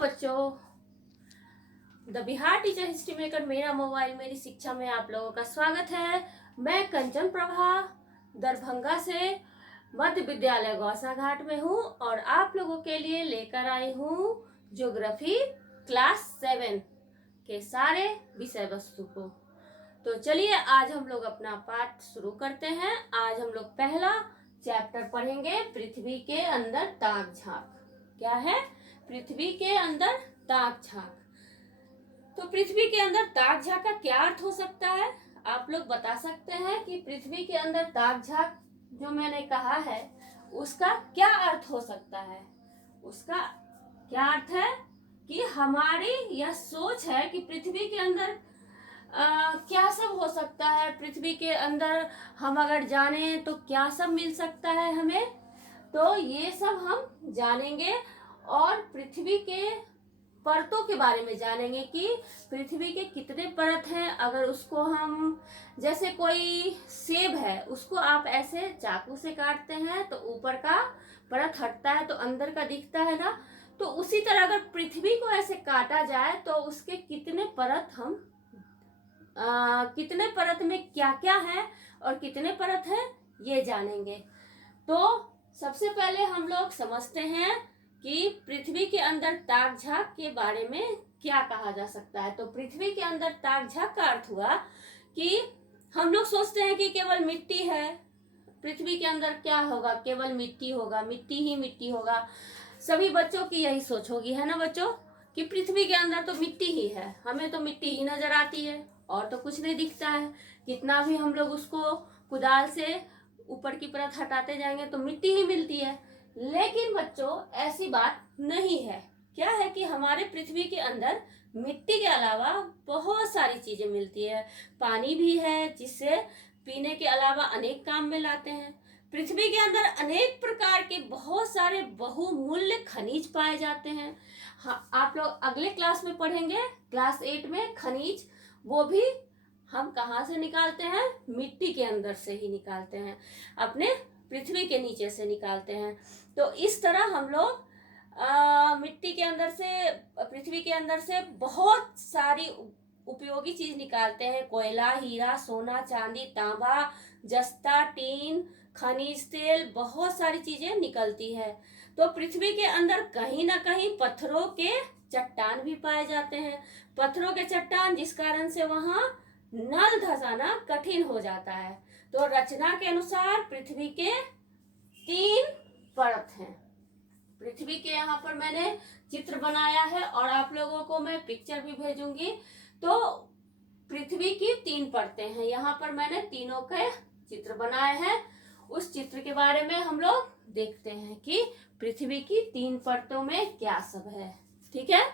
बच्चों, the Bihar teacher history maker मेरा mobile मेरी शिक्षा में आप लोगों का स्वागत है। मैं कंचन प्रभा दरभंगा से मध्य विद्यालय गौसा घाट में हूँ और आप लोगों के लिए लेकर आई हूँ ज्योग्राफी क्लास 7 के सारे विषय वस्तु को। तो चलिए आज हम लोग अपना पाठ शुरू करते हैं। आज हम लोग पहला चैप्टर पढ़ेंगे, पृथ्वी के अंदर ताक झांक। क्या है? पृथ्वी के अंदर ताक झांक। तो पृथ्वी के अंदर ताक झांक का क्या अर्थ हो सकता है? आप लोग बता सकते हैं कि पृथ्वी के अंदर ताक झांक जो मैंने कहा है उसका क्या अर्थ हो सकता है? उसका क्या अर्थ है कि हमारी यह सोच है कि पृथ्वी के अंदर क्या सब हो सकता है, पृथ्वी के अंदर हम अगर जाने तो क्या सब मिल सकता है हमें। तो ये सब हम जानेंगे और पृथ्वी के परतों के बारे में जानेंगे कि पृथ्वी के कितने परत हैं। अगर उसको हम, जैसे कोई सेब है, उसको आप ऐसे चाकू से काटते हैं तो ऊपर का परत हटता है तो अंदर का दिखता है ना। तो उसी तरह अगर पृथ्वी को ऐसे काटा जाए तो उसके कितने परत हम कितने परत में क्या क्या है और कितने परत है ये जानेंगे। तो सबसे पहले हम लोग समझते हैं कि पृथ्वी के अंदर ताक झांक के बारे में क्या कहा जा सकता है। तो पृथ्वी के अंदर ताक झांक का अर्थ हुआ कि हम लोग सोचते हैं कि केवल मिट्टी है, पृथ्वी के अंदर क्या होगा, केवल मिट्टी होगा, मिट्टी ही मिट्टी होगा। सभी बच्चों की यही सोच होगी, है ना बच्चों, कि पृथ्वी के अंदर तो मिट्टी ही है, हमें तो मिट्टी ही नजर आती है और तो कुछ नहीं दिखता है। कितना भी हम लोग उसको कुदाल से ऊपर की परत हटाते जाएंगे तो मिट्टी ही मिलती है। लेकिन बच्चों ऐसी बात नहीं है। क्या है कि हमारे पृथ्वी के अंदर मिट्टी के अलावा बहुत सारी चीजें मिलती है। पानी भी है जिससे पीने के अलावा अनेक काम में लाते हैं। पृथ्वी के अंदर अनेक प्रकार के बहुत सारे बहुमूल्य खनिज पाए जाते हैं। हाँ, आप लोग अगले क्लास में पढ़ेंगे, क्लास 8 में खनिज, वो भी हम कहाँ से निकालते हैं? मिट्टी के अंदर से ही निकालते हैं, अपने पृथ्वी के नीचे से निकालते हैं। तो इस तरह हम लोग मिट्टी के अंदर से, पृथ्वी के अंदर से बहुत सारी उपयोगी चीज निकालते हैं। कोयला, हीरा, सोना, चांदी, तांबा, जस्ता, टीन, खनिज तेल, बहुत सारी चीजें निकलती है। तो पृथ्वी के अंदर कहीं ना कहीं पत्थरों के चट्टान भी पाए जाते हैं। पत्थरों के चट्टान जिस कारण से वहां नल धंसाना कठिन हो जाता है। तो रचना के अनुसार पृथ्वी के 3 परत हैं। पृथ्वी के यहाँ पर मैंने चित्र बनाया है और आप लोगों को मैं पिक्चर भी भेजूंगी। तो पृथ्वी की 3 परतें हैं, यहाँ पर मैंने तीनों के चित्र बनाए हैं। उस चित्र के बारे में हम लोग देखते हैं कि पृथ्वी की 3 परतों में क्या सब है। ठीक है,